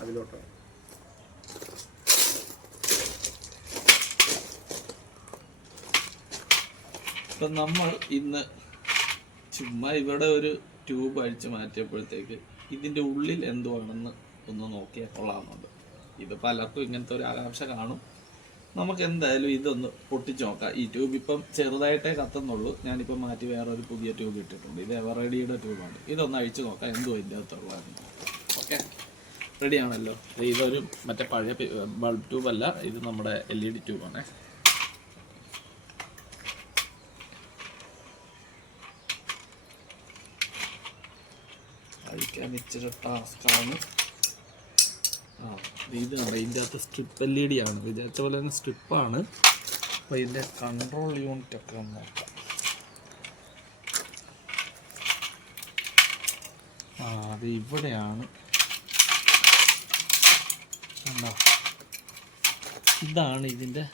അതിലോട്ടാണ്. ഇപ്പം നമ്മൾ ഇന്ന് ചുമ്മാ ഇവിടെ ഒരു ട്യൂബ് അഴിച്ച് മാറ്റിയപ്പോഴത്തേക്ക് ഇതിൻ്റെ ഉള്ളിൽ എന്തുവാണെന്ന് ഒന്ന് നോക്കിയാൽ കൊള്ളാമെന്നുണ്ട്. ഇത് പലർക്കും ഇങ്ങനത്തെ ഒരു ആകാംക്ഷ കാണും. നമുക്ക് എന്തായാലും ഇതൊന്ന് പൊട്ടിച്ച് നോക്കാം. ഈ ട്യൂബ് ഇപ്പം ചെറുതായിട്ടേ കത്തുന്നുള്ളൂ. ഞാനിപ്പം മാറ്റി വേറൊരു പുതിയ ട്യൂബ് ഇട്ടിട്ടുണ്ട്. ഇത് എവറഡിയുടെ ട്യൂബാണ്. ഇതൊന്ന് അഴിച്ച് നോക്കാം എന്തോ ഇതിൻ്റെ അകത്തുള്ളതെന്ന്. ഓക്കെ, റെഡി ആണല്ലോ. ഇതൊരു മറ്റേ പഴയ ബൾബ് ട്യൂബല്ല, ഇത് നമ്മുടെ LED ട്യൂബാണ്. അഴിക്കാൻ ഇച്ചിരി ടാസ്ക്കാണ്. ഇത് ഇതിൻ്റെ അകത്ത് സ്ട്രിപ്പ് LED ആണ്, വിചാരിച്ച പോലെ തന്നെ സ്ട്രിപ്പാണ്. അപ്പോൾ ഇതിൻ്റെ കൺട്രോൾ യൂണിറ്റ് ഒക്കെ ഒന്ന് നോക്കാം. അത് ഇവിടെയാണ്. കണ്ടോ, ഇതാണ് ഇതിൻ്റെ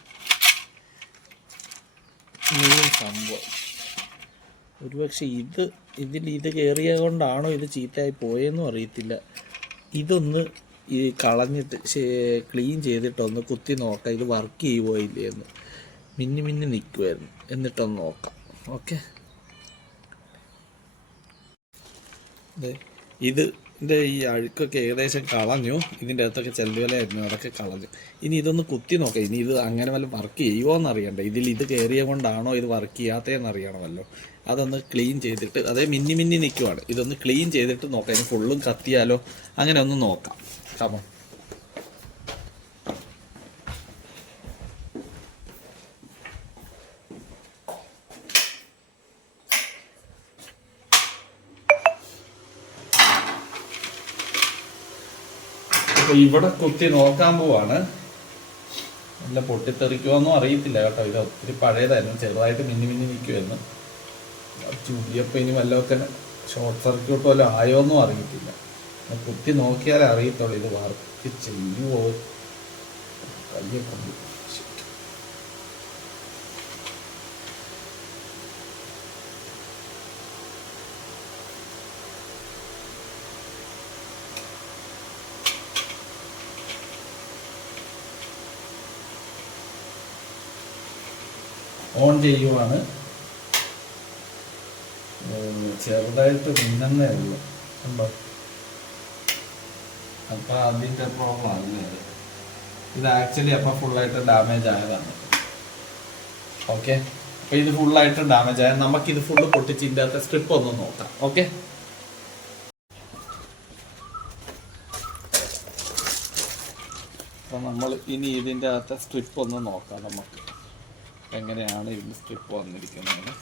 മെയിൻ സംഭവം. ഒരുപക്ഷെ ഇത് കയറിയ കൊണ്ടാണോ ഇത് ചീത്തയായി പോയെന്നും അറിയത്തില്ല. ഇതൊന്ന് ഈ കളഞ്ഞിട്ട് ക്ലീൻ ചെയ്തിട്ടൊന്ന് കുത്തി നോക്കാം ഇത് വർക്ക് ചെയ്യുമോ ഇല്ലയെന്ന്. മിന്നി നിൽക്കുമായിരുന്നു. എന്നിട്ടൊന്ന് നോക്കാം. ഓക്കെ, ഇതിൻ്റെ ഈ അഴുക്കൊക്കെ ഏകദേശം കളഞ്ഞു. ഇതിൻ്റെ അകത്തൊക്കെ ചെല്ലുവലായിരുന്നു, അതൊക്കെ കളഞ്ഞു. ഇനി ഇതൊന്ന് കുത്തി നോക്കാം. ഇനി ഇത് അങ്ങനെ വല്ല വർക്ക് ചെയ്യുമോ എന്നറിയണ്ടേ. ഇത് കയറിയ കൊണ്ടാണോ ഇത് വർക്ക് ചെയ്യാത്തതെന്ന് അറിയണമല്ലോ. അതൊന്ന് ക്ലീൻ ചെയ്തിട്ട്, അതേ മിന്നി നിൽക്കുവാണ്. ഇതൊന്ന് ക്ലീൻ ചെയ്തിട്ട് നോക്കാം. ഇനി ഫുള്ളും കത്തിയാലോ, അങ്ങനെ ഒന്ന് നോക്കാം. കമോൺ. അപ്പോൾ ഇവിടെ കുത്തി നോക്കാൻ പോവാണ്. നല്ല പൊട്ടിത്തെറിക്കുമെന്നും അറിയത്തില്ല കേട്ടോ. ഇത് ഒത്തിരി പഴയതായിരുന്നു, ചെറുതായിട്ട് മിന്നി നിൽക്കുമായിരുന്നു. ചുടിയപ്പോൾ ഇനി വല്ലതൊക്കെ ഷോർട്ട് സർക്യൂട്ട് വല്ലതും ആയോന്നും അറിയത്തില്ല. കുത്തി നോക്കിയാലേ അറിയത്തുള്ളൂ ഇത് വർക്ക് ചെയ്യുമോ. കയ്യെ കൊണ്ട് ഓൺ ചെയ്യുവാണ്. ചെറുതായിട്ട് മിന്നുന്നേ ഉള്ളൂ. കണ്ടോ, അപ്പം അതിൻ്റെ പ്രോബ്ലം ആണല്ലേ. ഇത് ആക്ച്വലി അപ്പം ഫുള്ളായിട്ട് ഡാമേജ് ആയതാണ്. ഓക്കെ, അപ്പം ഇത് ഫുള്ളായിട്ട് ഡാമേജ് ആയത്. നമുക്കിത് ഫുള്ള് പൊട്ടിച്ച് ഇതിൻ്റെ അകത്തെ സ്ട്രിപ്പ് ഒന്ന് നോക്കാം. ഓക്കെ, അപ്പം നമ്മൾ ഇനി ഇതിൻ്റെ അകത്തെ സ്ട്രിപ്പ് ഒന്ന് നോക്കാം. നമുക്ക് എങ്ങനെയാണ് ഇതിൻ്റെ സ്ട്രിപ്പ് വന്നിരിക്കുന്നത്.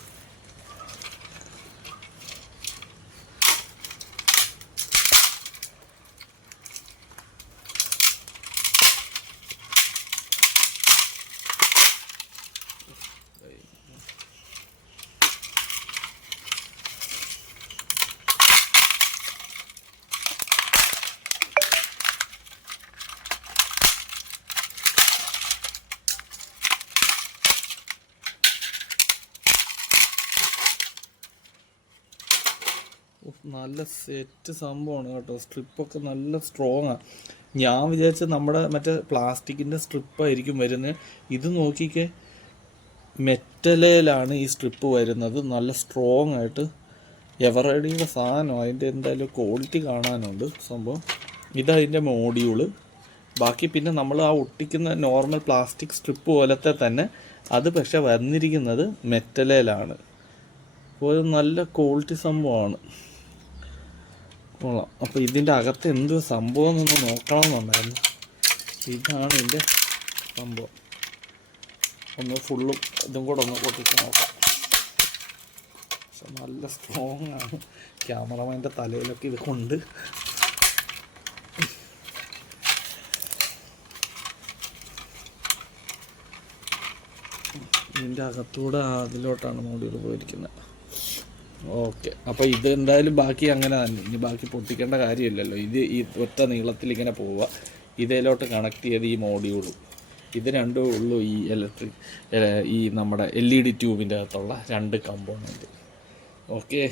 നല്ല സെറ്റ് സംഭവമാണ് കേട്ടോ. സ്ട്രിപ്പൊക്കെ നല്ല സ്ട്രോങ് ആണ്. ഞാൻ വിചാരിച്ച നമ്മുടെ മറ്റേ പ്ലാസ്റ്റിക്കിൻ്റെ സ്ട്രിപ്പായിരിക്കും വരുന്നത്. ഇത് നോക്കിക്കേ, മെറ്റലിലാണ് ഈ സ്ട്രിപ്പ് വരുന്നത്. നല്ല സ്ട്രോങ് ആയിട്ട് എവറഡിയുടെ സാധനം. അതിൻ്റെ എന്തായാലും ക്വാളിറ്റി കാണാനുണ്ട് സംഭവം. ഇതതിൻ്റെ മോഡ്യൂള്. ബാക്കി പിന്നെ നമ്മൾ ആ ഒട്ടിക്കുന്ന നോർമൽ പ്ലാസ്റ്റിക് സ്ട്രിപ്പ് പോലത്തെ തന്നെ, അത് പക്ഷെ വന്നിരിക്കുന്നത് മെറ്റലിലാണ്. അപ്പോൾ നല്ല ക്വാളിറ്റി സംഭവമാണ്. കൊള്ളാം. അപ്പോൾ ഇതിൻ്റെ അകത്ത് എന്ത് സംഭവം എന്നൊന്ന് നോക്കണമെന്നുണ്ടായിരുന്നു. ഇതാണ് ഇതിൻ്റെ സംഭവം. ഒന്ന് ഫുള്ളും ഇതും കൂടെ ഒന്ന് പൊട്ടിച്ച് നോക്കാം. പക്ഷെ നല്ല സ്ട്രോങ് ആണ്. ക്യാമറമാൻ്റെ തലയിലൊക്കെ ഇത് കൊണ്ട് ഇതിൻ്റെ അകത്തൂടെ അതിലോട്ടാണ് മോഡ്യൂൾ പോയിരിക്കുന്നത്. ഓക്കെ, അപ്പോൾ ഇത് എന്തായാലും ബാക്കി അങ്ങനെ തന്നെ. ഇനി ബാക്കി പൊട്ടിക്കേണ്ട കാര്യമില്ലല്ലോ. ഈ ഒറ്റ നീളത്തിൽ ഇങ്ങനെ പോവുക. ഇതിലോട്ട് കണക്ട് ചെയ്ത് ഈ മോഡ്യൂളും ഇത് രണ്ടും ഉള്ളൂ ഈ ഈ നമ്മുടെ LED ട്യൂബിൻ്റെ അകത്തുള്ള രണ്ട് കമ്പോണൻറ്റ്. ഓക്കെ.